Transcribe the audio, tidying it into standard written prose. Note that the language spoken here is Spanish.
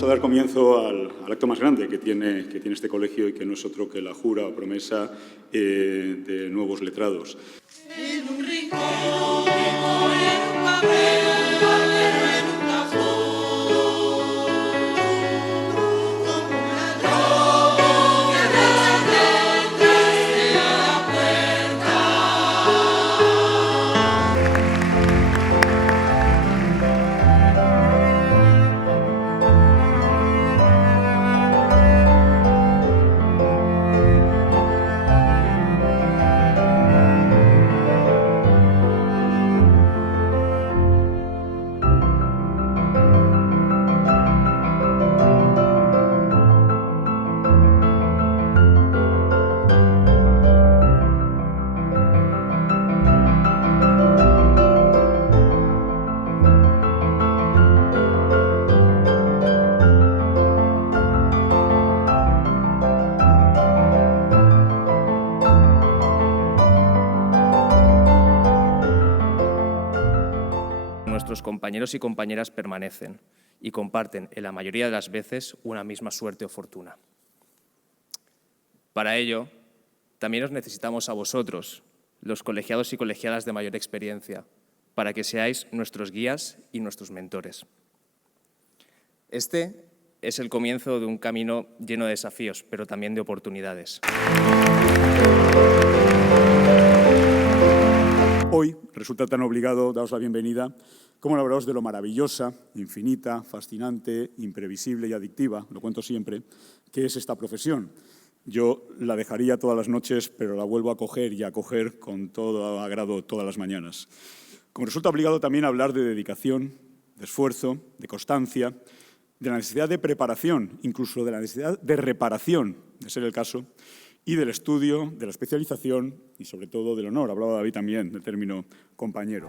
Vamos a dar comienzo al acto más grande que tiene este colegio y que no es otro que la jura o promesa de nuevos letrados. En un rincón, en un papel, en un cajón, como un ladrón que rechaza entrarse a la puerta. Nuestros compañeros y compañeras permanecen y comparten, en la mayoría de las veces, una misma suerte o fortuna. Para ello, también os necesitamos a vosotros, los colegiados y colegiadas de mayor experiencia, para que seáis nuestros guías y nuestros mentores. Este es el comienzo de un camino lleno de desafíos, pero también de oportunidades. Hoy resulta tan obligado daros la bienvenida como hablaros de lo maravillosa, infinita, fascinante, imprevisible y adictiva, lo cuento siempre, que es esta profesión. Yo la dejaría todas las noches, pero la vuelvo a coger y a coger con todo agrado todas las mañanas. Como resulta obligado también hablar de dedicación, de esfuerzo, de constancia, de la necesidad de preparación, incluso de la necesidad de reparación, de ser el caso, y del estudio, de la especialización y, sobre todo, del honor. Hablaba David también del término compañero.